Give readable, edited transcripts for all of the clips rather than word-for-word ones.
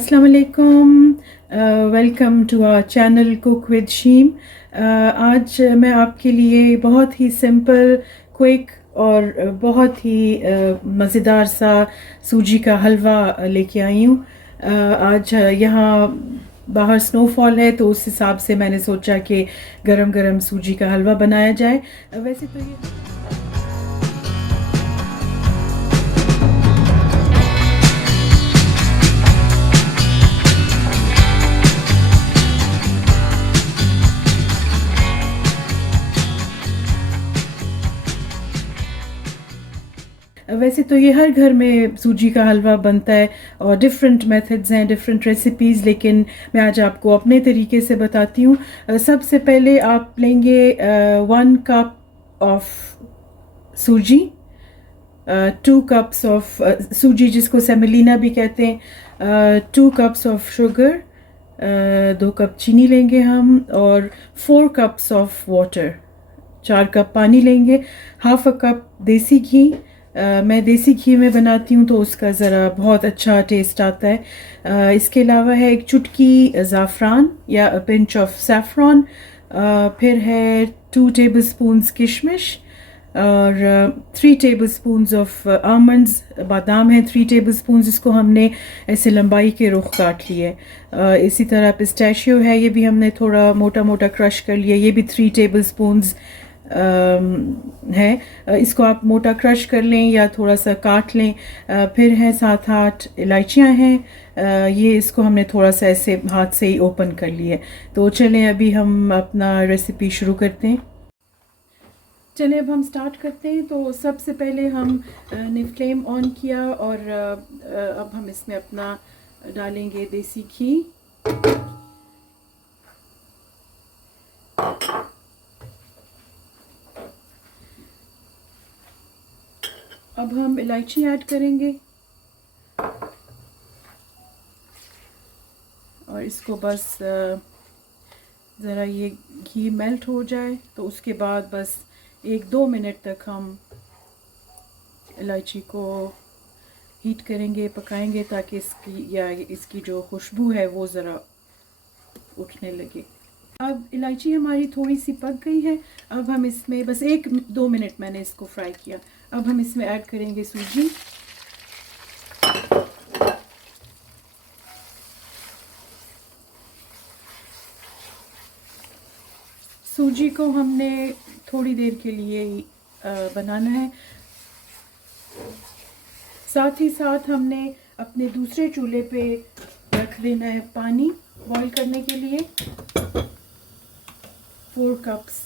अस्सलाम वालेकुम, welcome to our channel cook with Sheem. आज मैं आपके लिए बहुत ही सिंपल, क्विक और बहुत ही मज़ेदार सा सूजी का हलवा लेके आई हूँ। आज यहाँ बाहर स्नोफॉल है, तो उस हिसाब से मैंने सोचा कि गरम गरम सूजी का हलवा बनाया जाए। वैसे तो ये हर घर में सूजी का हलवा बनता है और डिफरेंट मेथड्स हैं, डिफरेंट रेसिपीज़, लेकिन मैं आज आपको अपने तरीके से बताती हूँ। सबसे पहले आप लेंगे 1 कप ऑफ सूजी, 2 कप्स ऑफ सूजी जिसको सेमेलिना भी कहते हैं, 2 कप्स ऑफ शुगर, 2 कप चीनी लेंगे हम, और 4 कप्स ऑफ वाटर, 4 कप पानी लेंगे। हाफ अ कप देसी घी, मैं देसी घी में बनाती हूँ तो उसका ज़रा बहुत अच्छा टेस्ट आता है। इसके अलावा है एक चुटकी ज़ाफ़रान या पिंच ऑफ सैफ़रॉन, फिर है 2 टेबलस्पून्स किशमिश, और 3 टेबलस्पून्स ऑफ आमंड्स, बादाम है 3 टेबलस्पून्स, इसको हमने ऐसे लंबाई के रुख काट लिए। इसी तरह पिस्ताशियो है, ये भी हमने थोड़ा मोटा मोटा क्रश कर लिया, ये भी 3 टेबलस्पून्स है। इसको आप मोटा क्रश कर लें या थोड़ा सा काट लें। फिर है 7-8 इलायचियाँ हैं, ये इसको हमने थोड़ा सा ऐसे हाथ से ही ओपन कर लिए। तो चलें अभी हम अपना रेसिपी शुरू करते हैं। चलें अब हम स्टार्ट करते हैं। तो सबसे पहले हमने फ्लेम ऑन किया और अब हम इसमें अपना डालेंगे देसी घी। अब हम इलायची ऐड करेंगे और इसको बस ज़रा ये घी मेल्ट हो जाए, तो उसके बाद बस 1-2 मिनट तक हम इलायची को हीट करेंगे, पकाएंगे, ताकि इसकी जो खुशबू है वो ज़रा उठने लगे। अब इलायची हमारी थोड़ी सी पक गई है। अब हम इसमें बस 1-2 मिनट मैंने इसको फ्राई किया। अब हम इसमें ऐड करेंगे सूजी। सूजी को हमने थोड़ी देर के लिए ही बनाना है। साथ ही साथ हमने अपने दूसरे चूल्हे पे रख देना है पानी बॉईल करने के लिए, 4 कप्स।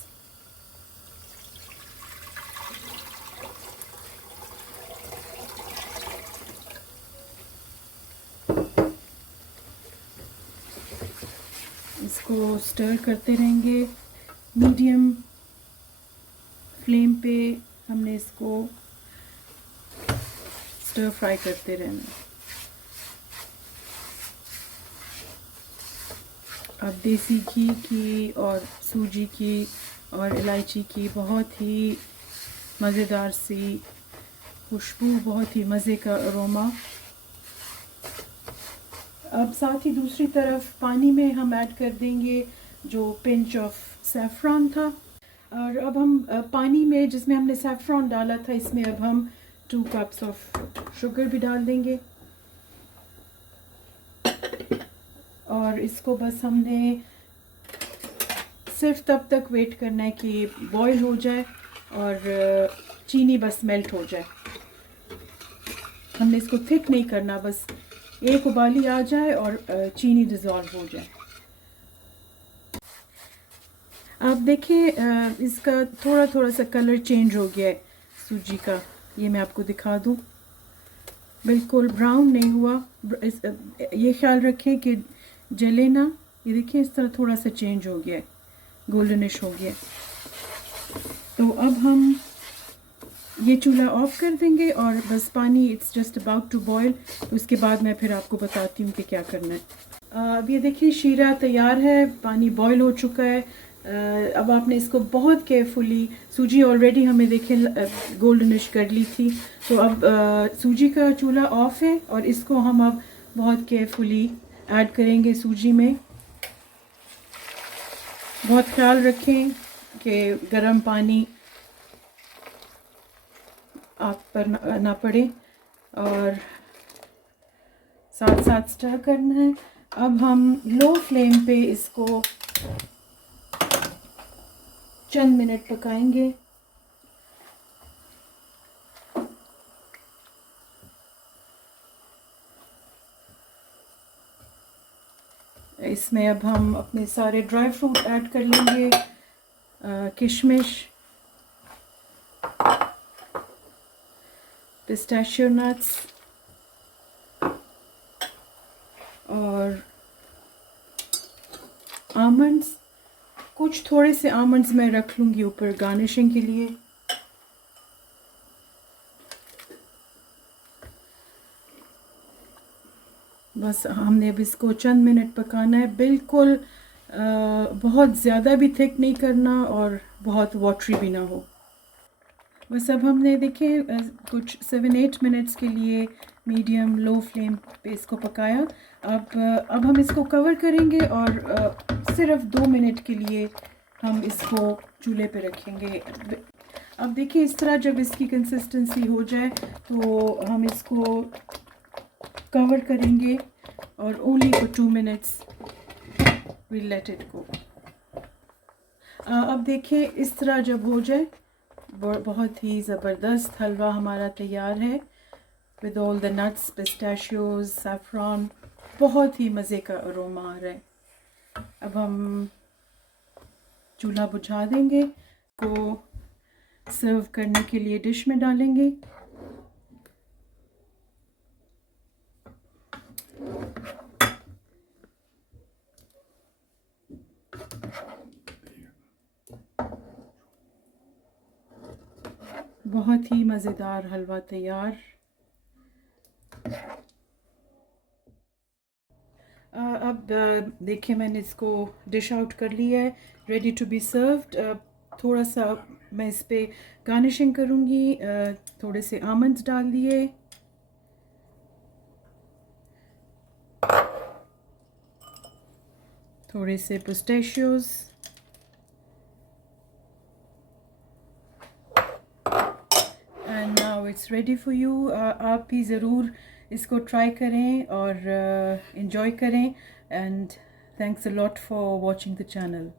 इसको स्टर करते रहेंगे, मीडियम फ्लेम पे हमने इसको स्टर फ्राई करते रहना। अब देसी घी की और सूजी की और इलायची की बहुत ही मज़ेदार सी खुशबू, बहुत ही मज़े का अरोमा। अब साथ ही दूसरी तरफ पानी में हम ऐड कर देंगे जो पिंच ऑफ सैफ़रॉन था, और अब हम पानी में जिसमें हमने सैफ़रॉन डाला था, इसमें अब हम 2 कप्स ऑफ शुगर भी डाल देंगे, और इसको बस हमने सिर्फ तब तक वेट करना है कि बॉईल हो जाए और चीनी बस मेल्ट हो जाए। हमने इसको थिक नहीं करना, बस एक उबाली आ जाए और चीनी डिज़ोल्व हो जाए। आप देखें इसका थोड़ा थोड़ा सा कलर चेंज हो गया है सूजी का, ये मैं आपको दिखा दूं, बिल्कुल ब्राउन नहीं हुआ। ये ख्याल रखें कि जले ना। ये देखिए इस तरह थोड़ा सा चेंज हो गया है, गोल्डनिश हो गया। तो अब हम ये चूल्हा ऑफ कर देंगे और बस पानी it's just about to boil. तो उसके बाद मैं फिर आपको बताती हूँ कि क्या करना है। अब ये देखिए शीरा तैयार है, पानी बॉयल हो चुका है। अब आपने इसको बहुत केयरफुली, सूजी ऑलरेडी हमें देखे गोल्डनिश कर ली थी, तो अब सूजी का चूल्हा ऑफ है और इसको हम अब बहुत केयरफुली ऐड करेंगे सूजी में। बहुत ख्याल रखें कि गर्म पानी आप पर ना पड़े और साथ साथ स्टर करना है। अब हम लो फ्लेम पे इसको चंद मिनट पकाएंगे। इसमें अब हम अपने सारे ड्राई फ्रूट ऐड कर लेंगे, किशमिश, पिस्ताशियो नट्स और आमंड्स। कुछ थोड़े से आमंड्स मैं रख लूँगी ऊपर गार्निशिंग के लिए। बस हमने अब इसको चंद मिनट पकाना है। बिल्कुल बहुत ज़्यादा भी थिक नहीं करना और बहुत वाटरी भी ना हो। बस अब हमने देखिए कुछ 7-8 मिनट्स के लिए मीडियम लो फ्लेम पे इसको पकाया। अब हम इसको कवर करेंगे और सिर्फ 2 मिनट के लिए हम इसको चूल्हे पे रखेंगे। अब देखिए इस तरह जब इसकी कंसिस्टेंसी हो जाए तो हम इसको कवर करेंगे और only for 2 minutes we let it go. अब देखिए इस तरह जब हो जाए, बहुत ही ज़बरदस्त हलवा हमारा तैयार है with all the nuts, pistachios, saffron. बहुत ही मज़े का अरोमा आ रहा है। अब हम चूल्हा बुझा देंगे, को सर्व करने के लिए डिश में डालेंगे। बहुत ही मज़ेदार हलवा तैयार। अब देखिए मैंने इसको डिश आउट कर लिया है, रेडी टू बी सर्व्ड। थोड़ा सा मैं इस पर गार्निशिंग करूँगी, थोड़े से आमंड्स डाल दिए, थोड़े से pistachios, and now it's ready for you. आप भी ज़रूर इसको ट्राई करें और इन्जॉय करें। And thanks a lot for watching the channel.